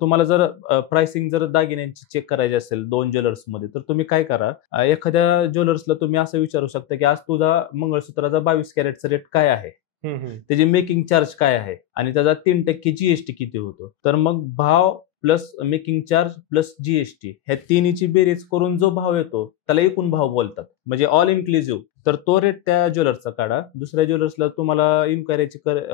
तुम्हाला जर प्राइसिंग जर दागिन्यांची चेक करायची असेल 2 ज्वेलर्समध्ये, तर तुम्ही काय करा, एखाद्या ज्वेलर्सला तुम्ही असं विचारू शकता की आज तुझा मंगळसूत्राचा 22 कॅरेटचा रेट काय आहे, त्याची मेकिंग चार्ज काय आहे आणि त्याचा 3% जीएसटी किती होतो. तर मग भाव plus making charge plus GST ह्या तिन्हीची बेरीज करून जो भाव येतो त्याला एकूण भाव बोलतात, म्हणजे ऑल इन्क्लुझिव्ह. तर तो रेट त्या ज्वेलर्सचा काढा. दुसऱ्या ज्वेलर्सला तुम्हाला इन्क्वायरी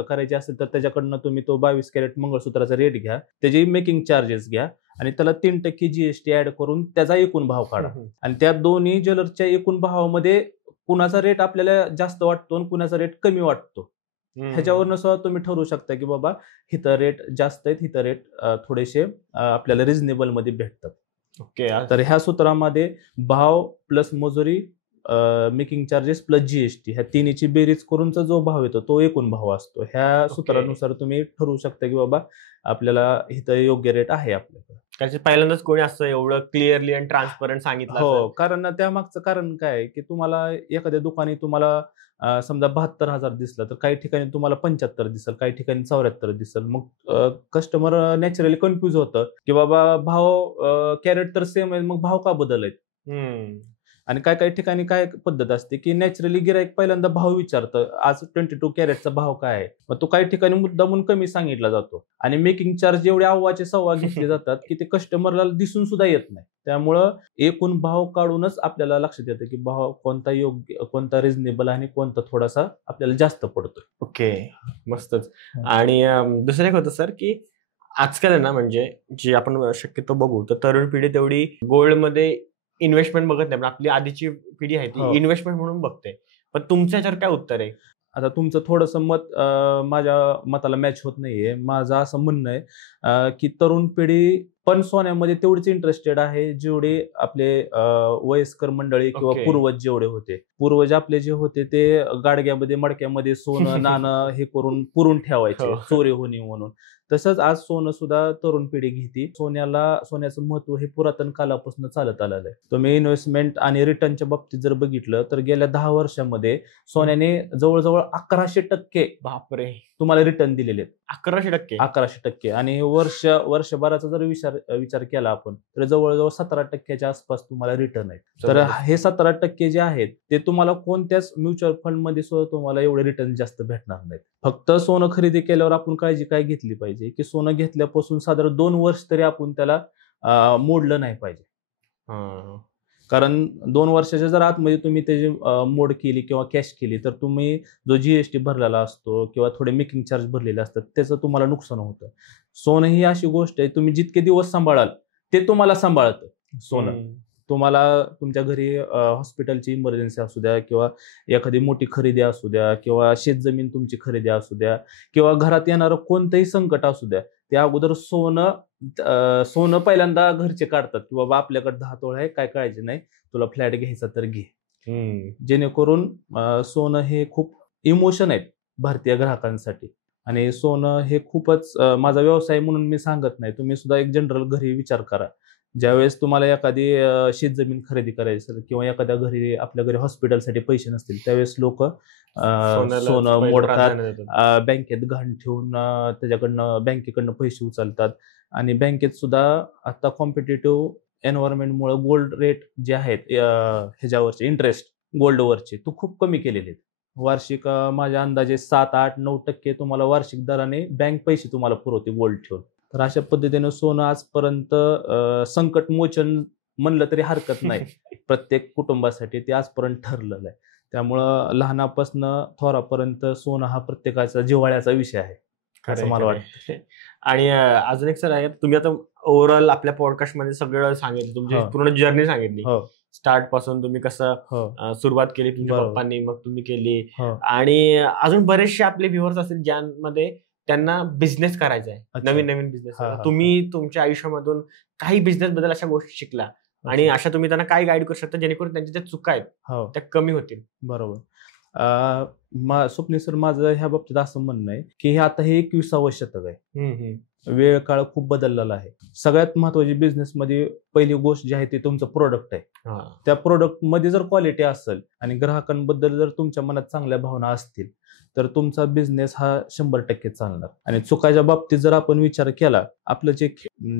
करायची असेल तर त्याच्याकडनं तुम्ही तो 22 कॅरेट मंगळसूत्राचा रेट घ्या, त्याचे मेकिंग चार्जेस घ्या आणि त्याला 3% जीएसटी ऍड करून त्याचा एकूण भाव काढा. आणि त्या दोन्ही ज्वेलर्सच्या एकूण भावामध्ये कुणाचा रेट आपल्याला जास्त वाटतो आणि कुणाचा रेट कमी वाटतो ह्याच्यावरनं सुद्धा तुम्ही ठरवू शकता की बाबा हिथं रेट जास्त आहेत, हिथं रेट थोडेसे आपल्याला रिझनेबल मध्ये भेटतात. ओके. तर ह्या सूत्रामध्ये भाव प्लस मजुरी, मेकिंग चार्जेस प्लस जीएसटी ह्या तिन्हीची बेरीज करूनचा जो भाव येतो तो एकूण भाव असतो. ह्या सूत्रानुसार तुम्ही ठरवू शकता की बाबा आपल्याला इथं योग्य रेट आहे आपल्याकडे. त्याचे पहिल्यांदाच कोणी असं एवढं क्लिअरली आणि ट्रान्सपरंट सांगितलं? हो, कारण त्यामागचं कारण काय आहे की तुम्हाला एखाद्या दुकानी तुम्हाला समजा 72,000 दिसला तर काही ठिकाणी तुम्हाला 75 दिसेल, काही ठिकाणी 74 दिसेल. मग कस्टमर नॅचरली कन्फ्युज होतं की बाबा भाव कॅरेट तर सेम आहे, मग भाव का बदललेत. आणि काही काही ठिकाणी काय पद्धत असते की नॅचरली गिराईक पहिल्यांदा भाव विचारतं, आज 22 कॅरेटचा भाव काय आहे, मग तो काही ठिकाणी मुद्दामून कमी सांगितला जातो आणि मेकिंग चार्ज एवढे अव्वाचे सव्वा घेतले जातात की ते कस्टमरला दिसून सुद्धा येत नाही. त्यामुळं एकूण भाव काढूनच आपल्याला लक्षात येतं की भाव कोणता योग्य, कोणता रिझनेबल आणि कोणता थोडासा आपल्याला जास्त पडतो. ओके, मस्तच. आणि दुसरं एक होतं सर की आजकाल आहे ना, म्हणजे जे आपण शक्यतो बघू तर तरुण पिढी तेवढी गोल्डमध्ये इन्व्हेस्टमेंट बघत नाही, पण आपली आधीची पिढी आहे ती इन्व्हेस्टमेंट म्हणून बघते. पण तुमच्या याच्यावर काय उत्तर आहे? आता तुमचं थोडंसं मत माझ्या मताला मॅच होत नाहीये. माझं असं म्हणणं आहे की तरुण पिढी पण सोन्यामध्ये तेवढीच इंटरेस्टेड आहे जेवढे आपले वयस्कर मंडळी किंवा पूर्वज जेवढे होते. पूर्वज आपले जे होते ते गाडग्यामध्ये मडक्यामध्ये सोनं नाणं हे करून पुरून ठेवायचे चोरी होणे म्हणून. तसंच आज सोनं सुद्धा तरुण पिढी घेते. सोन्याचं महत्व हे पुरातन कालापासून चालत आलेलं आहे. तुम्ही इन्व्हेस्टमेंट आणि रिटर्नच्या बाबतीत जर बघितलं तर गेल्या 10 वर्षामध्ये सोन्याने जवळजवळ 1100% बापरे तुम्हाला रिटर्न दिलेले आहेत. 1100% आणि वर्षभराचा जर विचार केला आपण तर जवळजवळ 17% आसपास तुम्हाला रिटर्न आहे. तर हे 17% जे आहेत ते तुम्हाला कोणत्याच म्युच्युअल फंड मध्ये सुद्धा तुम्हाला एवढे रिटर्न जास्त भेटणार नाहीत. फक्त सोनं खरेदी केल्यावर आपण काळजी काय घेतली पाहिजे की सोनं घेतल्यापासून साधारण 2 वर्ष तरी आपण त्याला मोडलं नाही पाहिजे. कारण 2 वर्षाच्या जर आतमध्ये तुम्ही त्याची मोड केली किंवा कॅश केली तर तुम्ही जो जीएसटी भरलेला असतो किंवा थोडे मेकिंग चार्ज भरलेले असतात त्याचं तुम्हाला नुकसान होतं. सोनं ही अशी गोष्ट आहे, तुम्ही जितके दिवस सांभाळाल ते तुम्हाला सांभाळतं सोनं. तुम्हाला तुमच्या घरी हॉस्पिटलची इमर्जन्सी असू द्या किंवा एखादी मोठी खरेदी असू द्या किंवा शेतजमीन तुमची खरेदी असू द्या किंवा घरात येणारं कोणतंही संकट असू द्या, त्या अगोदर सोनं पहिल्यांदा घरचे काढतात की बाबा आपल्याकडे 10 तोळे आहे, काय काळजी नाही, तुला फ्लॅट घ्यायचा तर घे. जेणेकरून सोनं हे खूप इमोशन आहेत भारतीय ग्राहकांसाठी. आणि सोनं हे खूपच माझा व्यवसाय म्हणून मी सांगत नाही, तुम्ही सुद्धा एक जनरल घरी विचार करा. ज्यावेळेस तुम्हाला एखादी शेतजमीन खरेदी करायची असेल किंवा एखाद्या घरी आपल्या घरी हॉस्पिटलसाठी पैसे नसतील त्यावेळेस लोक सोनं मोडतात, बँकेत गहाण ठेवून त्याच्याकडनं बँकेकडनं पैसे उचलतात. आणि बँकेत सुद्धा आता कॉम्पिटेटिव्ह एन्व्हायरमेंटमुळे गोल्ड रेट जे आहेत ह्याच्यावरचे इंटरेस्ट गोल्डवरचे तो खूप कमी केलेले आहेत. वार्षिक माझ्या अंदाजे 7-8-9% तुम्हाला वार्षिक दराने बँक पैसे तुम्हाला पुरवते गोल्ड ठेवून. तर अशा पद्धतीनं सोनं आजपर्यंत संकट मोचन म्हणलं तरी हरकत नाही प्रत्येक कुटुंबासाठी ते आजपर्यंत ठरलेलं आहे. त्यामुळं लहानापासून थोरापर्यंत सोनं हा प्रत्येकाचा जिव्हाळ्याचा विषय आहे असं मला वाटतं. आणि अजून एक सर आहे, तुम्ही आता ओव्हरऑल आपल्या पॉडकास्टमध्ये सगळं सांगितलं, तुमची पूर्ण जर्नी सांगितली. स्टार्ट पासून तुम्ही कसं सुरुवात केली तुमच्या पप्पांनी, मग तुम्ही केली. आणि अजून बरेचसे आपले व्ह्युअर्स असतील ज्यामध्ये त्यांना बिझनेस करायचा आहे, नवीन बिझनेस. तुम्ही तुमच्या आयुष्यामधून काही बिझनेस बद्दल अशा गोष्टी शिकला आणि अशा तुम्ही त्यांना काय गाईड करू शकता जेणेकरून त्यांच्या ज्या चुका आहेत त्या कमी होतील? बरोबर. स्वप्नील सर, माझं ह्या बाबतीत असं म्हणणं आहे की हे आता हे 21वे शतक आहे. वेळ काळ खूप बदललेला आहे. सगळ्यात महत्वाची बिझनेसमध्ये पहिली गोष्ट जी आहे ती तुमचं प्रोडक्ट आहे. त्या प्रोडक्ट मध्ये जर क्वालिटी असेल आणि ग्राहकांबद्दल जर तुमच्या मनात चांगल्या भावना असतील तर तुमचा बिझनेस हा 100% चालणार. आणि चुकाच्या बाबतीत जर आपण विचार केला, आपलं जे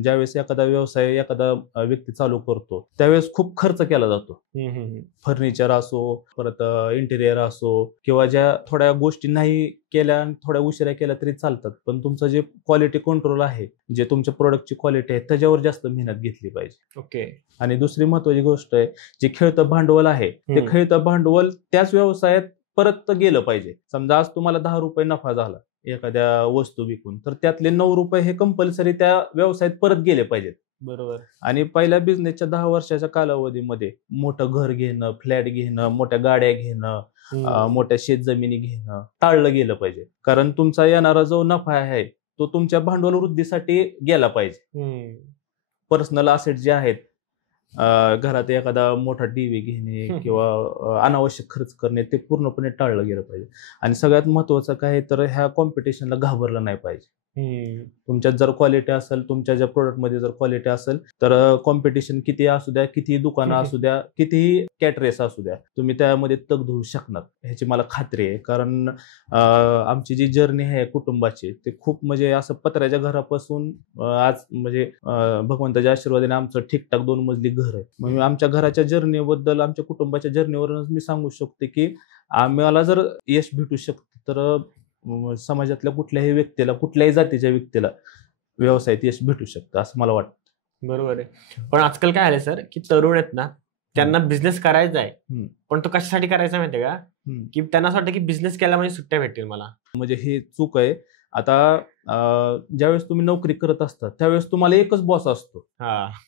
ज्यावेळेस एखादा व्यवसाय एखादा व्यक्ती चालू करतो त्यावेळेस खूप खर्च केला जातो. फर्निचर असो, परत इंटेरियर असो, किंवा ज्या थोड्या गोष्टी नाही केल्या आणि थोड्या उशिरा केल्या तरी चालतात, पण तुमचं जे क्वालिटी कंट्रोल आहे, जे तुमच्या प्रोडक्टची क्वालिटी आहे, त्याच्यावर जास्त मेहनत घेतली पाहिजे. ओके. आणि दुसरी महत्वाची गोष्ट आहे, जे खेळतं भांडवल आहे ते खेळतं भांडवल त्याच व्यवसायात परत गेलं पाहिजे. समजा आज तुम्हाला 10 रुपये नफा झाला एखाद्या वस्तू विकून, तर त्यातले 9 रुपये हे कंपल्सरी त्या व्यवसायात परत गेले पाहिजेत. बरोबर. आणि पहिल्या बिझनेसच्या 10 वर्षाच्या कालावधीमध्ये मोठं घर घेणं, फ्लॅट घेणं, मोठ्या गाड्या घेणं, मोठ्या शेतजमिनी घेणं टाळलं गेलं पाहिजे. कारण तुमचा येणारा जो नफा आहे तो तुमच्या भांडवल वृद्धीसाठी गेला पाहिजे. पर्सनल असेट जे आहेत, घरात एखादा मोठा टीव्ही घेणे किंवा अनावश्यक खर्च करणे, ते पूर्णपणे टाळलं गेलं पाहिजे. आणि सगळ्यात महत्वाचं काय तर ह्या कॉम्पिटिशनला घाबरलं नाही पाहिजे. तुमच्यात जर क्वालिटी असेल, तुमच्या ज्या प्रोडक्टमध्ये जर क्वालिटी असेल, तर कॉम्पिटिशन किती असू द्या, कितीही दुकानं असू द्या, कितीही कॅटरेस असू द्या, तुम्ही त्यामध्ये तग धरू शकणार ह्याची मला खात्री आहे. कारण आमची जी जर्नी आहे कुटुंबाची, ते खूप म्हणजे असं पत्र्याच्या घरापासून आज म्हणजे भगवंताच्या आशीर्वादाने आमचं ठीकठाक 2 मजली घर आहे. म्हणजे आमच्या घराच्या जर्नीबद्दल, आमच्या कुटुंबाच्या जर्नीवरूनच मी सांगू शकते की आम्हाला जर यश भेटू शकतं तर समाजातल्या कुठल्याही व्यक्तीला, कुठल्याही जातीच्या व्यक्तीला व्यवसायात यश भेटू शकतं असं मला वाटतं. बरोबर आहे. पण आजकाल काय आलं सर, की तरुण आहेत ना, त्यांना बिझनेस करायचा आहे, पण तो कशासाठी करायचा माहितीये का, की त्यांना असं वाटतं की बिझनेस केला म्हणजे सुट्ट्या भेटतील मला. म्हणजे हे चूक आहे. आता ज्यावेळेस तुम्ही नोकरी करत असता त्यावेळेस तुम्हाला एकच बॉस असतो,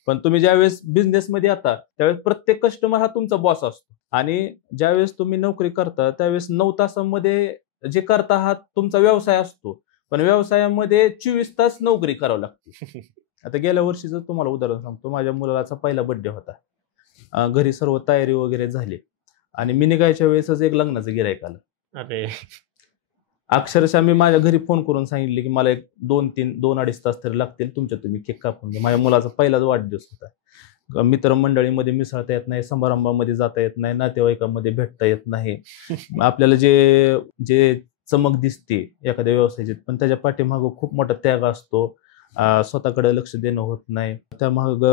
पण तुम्ही ज्यावेळेस बिझनेसमध्ये आता त्यावेळेस प्रत्येक कस्टमर हा तुमचा बॉस असतो. आणि ज्यावेळेस तुम्ही नोकरी करता त्यावेळेस 9 तासांमध्ये जे करता हा तुमचा व्यवसाय असतो, पण व्यवसायामध्ये 24 तास नोकरी करावी लागते. आता गेल्या वर्षीचं तुम्हाला उदाहरण सांगतो. माझ्या मुलाचा पहिला बर्थडे होता. घरी सर्व तयारी वगैरे झाली आणि मी निघायच्या वेळेसच एक लग्नाचं गिऱ्हाईक आलं. अरे, अक्षरशः मी माझ्या घरी फोन करून सांगितले की मला एक 2-2.5 तास तरी लागतील, तुमच्या तुम्ही केक कापून घ्या. माझ्या मुलाचा पहिलाच वाढदिवस होता. मित्रमंडळीमध्ये मिसळता येत नाही, समारंभामध्ये जाता येत नाही, नातेवाईकांमध्ये भेटता येत नाही. आपल्याला जे चमक दिसते एखाद्या व्यवसायाची, पण त्याच्या पाठीमागं खूप मोठा त्याग असतो. स्वतःकडे लक्ष देणं होत नाही. त्यामाग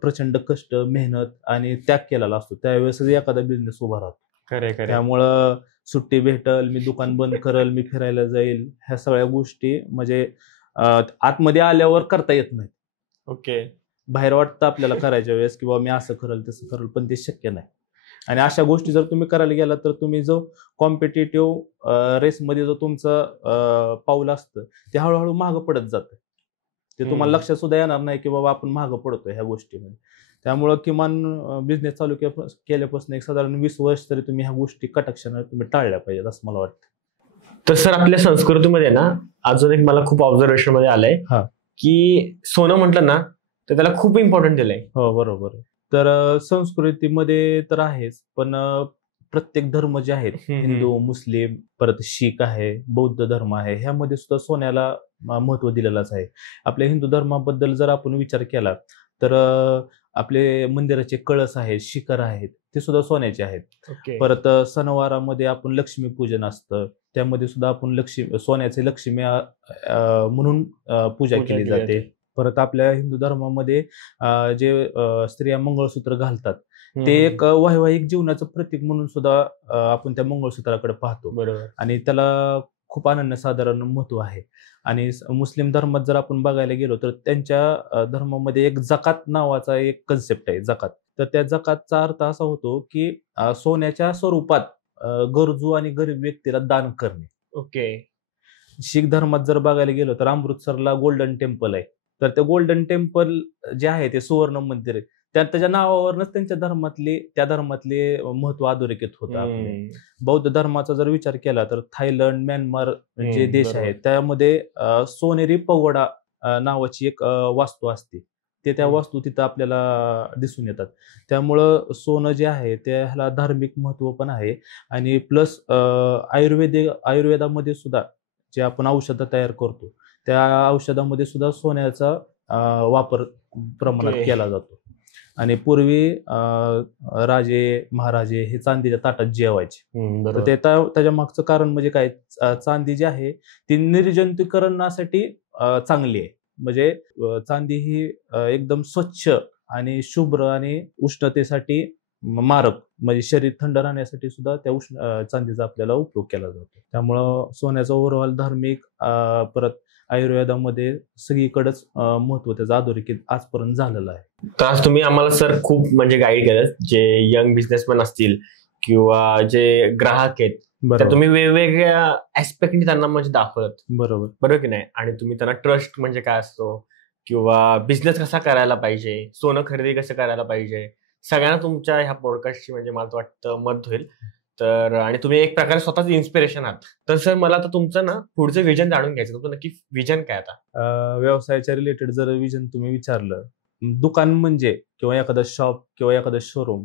प्रचंड कष्ट, मेहनत आणि त्याग केलेला असतो. त्यावेळेस एखादा बिझनेस उभा राहतो. खरं. त्यामुळं सुट्टी भेटल, मी दुकान बंद करल, मी फिरायला जाईल, ह्या सगळ्या गोष्टी म्हणजे आतमध्ये आल्यावर करता येत नाहीत. ओके. बाहेर वाटतं आपल्याला करायच्या वेळेस की बाबा मी असं करल तसं करल, पण ते शक्य नाही. आणि अशा गोष्टी जर तुम्ही करायला गेला तर तुम्ही जो कॉम्पिटिटिव्ह रेसमध्ये जो तुमचं पाऊल असतं ते हळूहळू मागं पडत जातं. ते तुम्हाला लक्षात सुद्धा येणार नाही की बाबा आपण मागं पडतोय ह्या गोष्टीमध्ये. त्यामुळं किमान बिझनेस चालू केल्यापासून एक साधारण 20 वर्ष तरी तुम्ही ह्या गोष्टी कटाक्षाने तुम्ही टाळल्या पाहिजेत असं मला वाटतं. तर सर, आपल्या संस्कृतीमध्ये ना अजून एक मला खूप ऑब्झर्वेशन मध्ये आलंय की सोनं म्हटलं ना तर त्याला खूप इम्पॉर्टंट दिलंय. हो, बरोबर. तर संस्कृतीमध्ये तर आहेच, पण प्रत्येक धर्म जे आहेत, हिंदू, मुस्लिम, परत शीख आहे, बौद्ध धर्म आहे, ह्यामध्ये सुद्धा सोन्याला महत्व दिलेलंच आहे. आपल्या हिंदू धर्माबद्दल जर आपण विचार केला तर आपले मंदिराचे कळस आहेत, शिखर आहेत, ते सुद्धा सोन्याचे आहेत. परत सणवारामध्ये आपण लक्ष्मीपूजन असतं, त्यामध्ये सुद्धा आपण सोन्याचे लक्ष्मी म्हणून पूजा केली जाते. परत आपल्या हिंदू धर्मामध्ये जे स्त्रिया मंगळसूत्र घालतात ते एक वैवाहिक जीवनाचं प्रतीक म्हणून सुद्धा आपण त्या मंगळसूत्राकडे पाहतो. बरोबर. आणि त्याला खूप अनन्यसाधारण महत्व आहे. आणि मुस्लिम धर्मात जर आपण बघायला गेलो तर त्यांच्या धर्मामध्ये एक जकात नावाचा एक कन्सेप्ट आहे, जकात. तर त्या जकातचा अर्थ असा होतो की सोन्याच्या स्वरूपात गरजू आणि गरीब व्यक्तीला दान करणे. ओके. शीख धर्मात जर बघायला गेलो तर अमृतसरला गोल्डन टेम्पल आहे. तर ते गोल्डन टेम्पल जे आहे ते सुवर्ण मंदिर आहे. त्याच्या नावावरच त्या धर्मातले महत्व अधोरेखित होतं. बौद्ध धर्माचा जर विचार केला तर थायलंड, म्यानमार जे देश आहेत त्यामध्ये सोनेरी पगोडा नावाची एक वास्तू असते. ते त्या वास्तू तिथं आपल्याला दिसून येतात. त्यामुळं सोनं जे आहे ते ह्याला धार्मिक महत्त्व पण आहे आणि प्लस आयुर्वेदामध्ये सुद्धा जे आपण औषधं तयार करतो त्या औषधामध्ये सुद्धा सोन्याचा वापर प्रमाणात ओके. केला जातो. आणि पूर्वी राजे महाराजे हे चांदीच्या ताटात जेवायचे. तर बरोबर. त्याच्या मागचं कारण म्हणजे काय, चांदी जी आहे ती निर्जंतुकीकरणासाठी चांगली आहे. म्हणजे चांदी ही एकदम स्वच्छ आणि शुभ्र आणि उष्णतेसाठी मारक, म्हणजे शरीर थंड राहण्यासाठी सुद्धा त्या चांदीचा आपल्याला उपयोग केला जातो. त्यामुळं सोन्याचा ओव्हरऑल धार्मिक परत आयुर्वेदामध्ये सगळीकडेच महत्त्व त्याचं अधोरेखित आजपर्यंत झालेलं आहे. तर आज तुम्ही आम्हाला सर खूप म्हणजे गाईड केलं, जे यंग बिझनेसमॅन असतील किंवा जे ग्राहक आहेत तर बरोबर तुम्ही वेगवेगळ्या ऍस्पेक्टनी त्यांना म्हणजे दाखवत, बरोबर बरोबर की नाही. आणि तुम्ही त्यांना ट्रस्ट म्हणजे काय असतो किंवा बिझनेस कसा करायला पाहिजे, सोनं खरेदी कसं करायला पाहिजे, सगळ्यांना तुमच्या ह्या पॉडकास्टची म्हणजे मला तर वाटतं मदत होईल. तर आणि तुम्ही एक प्रकारे स्वतःच इन्स्पिरेशन आहात. तर सर मला आता तुमचं ना पुढचं विजन जाणून घ्यायचं. तुमचं नक्की विजन काय आता? व्यवसायाच्या रिलेटेड जर विजन तुम्ही विचारलं, दुकान म्हणजे किंवा एखादं शॉप किंवा एखादं शोरूम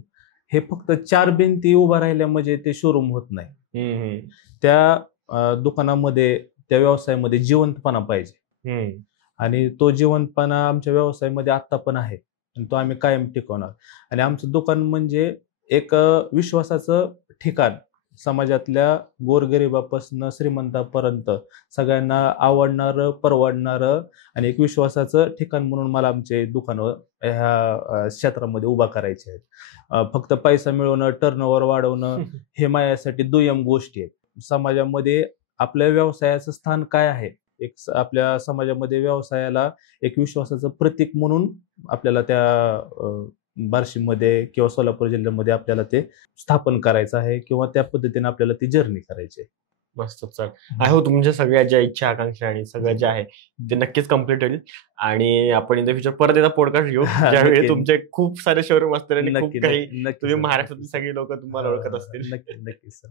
हे फक्त 4 भिंती उभा राहिल्या म्हणजे ते शोरूम होत नाही. त्या दुकानामध्ये त्या व्यवसायामध्ये जिवंतपणा पाहिजे आणि तो जिवंतपणा आमच्या व्यवसायामध्ये आत्ता पण आहे आणि तो आम्ही कायम टिकवणार. आणि आमचं दुकान म्हणजे एक विश्वासाचं ठिकाण, समाजातल्या गोरगरिबापासून श्रीमंतापर्यंत सगळ्यांना आवडणारं, परवडणारं आणि एक विश्वासाचं ठिकाण म्हणून मला आमचे दुकानं ह्या क्षेत्रामध्ये उभा करायचे आहेत. फक्त पैसा मिळवणं, टर्नओव्हर वाढवणं हे माझ्यासाठी दुय्यम गोष्टी आहेत. समाजामध्ये आपल्या व्यवसायाचं स्थान काय आहे, आपल्या समाजामध्ये व्यवसायाला एक विश्वासाचं प्रतीक म्हणून आपल्याला त्या बार्शीमध्ये किंवा सोलापूर जिल्ह्यामध्ये आपल्याला ते स्थापन करायचं आहे किंवा त्या पद्धतीने आपल्याला ती जर्नी करायची आहे. मस्त सर. आय होप तुमच्या सगळ्या ज्या इच्छा आकांक्षा आणि सगळं जे आहे ते नक्कीच कम्प्लीट होईल आणि आपण इन द फ्युचर परत एकदा पॉडकास्ट घेऊ ज्यावेळी नक्की. तुमचे खूप सारे शोरूम असतील आणि खूप नक्की काही नक्की तुम्ही sir. महाराष्ट्रातली सगळी लोक तुम्हाला ओळखत असतील. नक्की सर.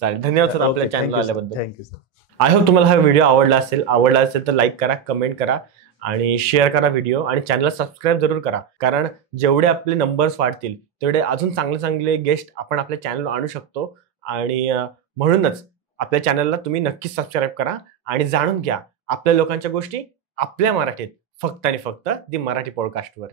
चालेल. धन्यवाद सर आपल्या चॅनलला आल्याबद्दल. Thank you sir. आय होप तुम्हाला हा व्हिडिओ आवडला असेल तर लाईक करा, कमेंट करा आणि शेअर करा व्हिडिओ आणि चॅनलला सबस्क्राईब जरूर करा. कारण जेवढे आपले नंबर्स वाढतील तेवढे अजून चांगले चांगले गेस्ट आपण आपल्या चॅनलवर आणू शकतो. आणि म्हणूनच आपल्या चॅनलला तुम्ही नक्कीच सबस्क्राईब करा आणि जाणून घ्या आपल्या लोकांच्या गोष्टी आपल्या मराठीत, फक्त आणि फक्त दी मराठी पॉडकास्टवर.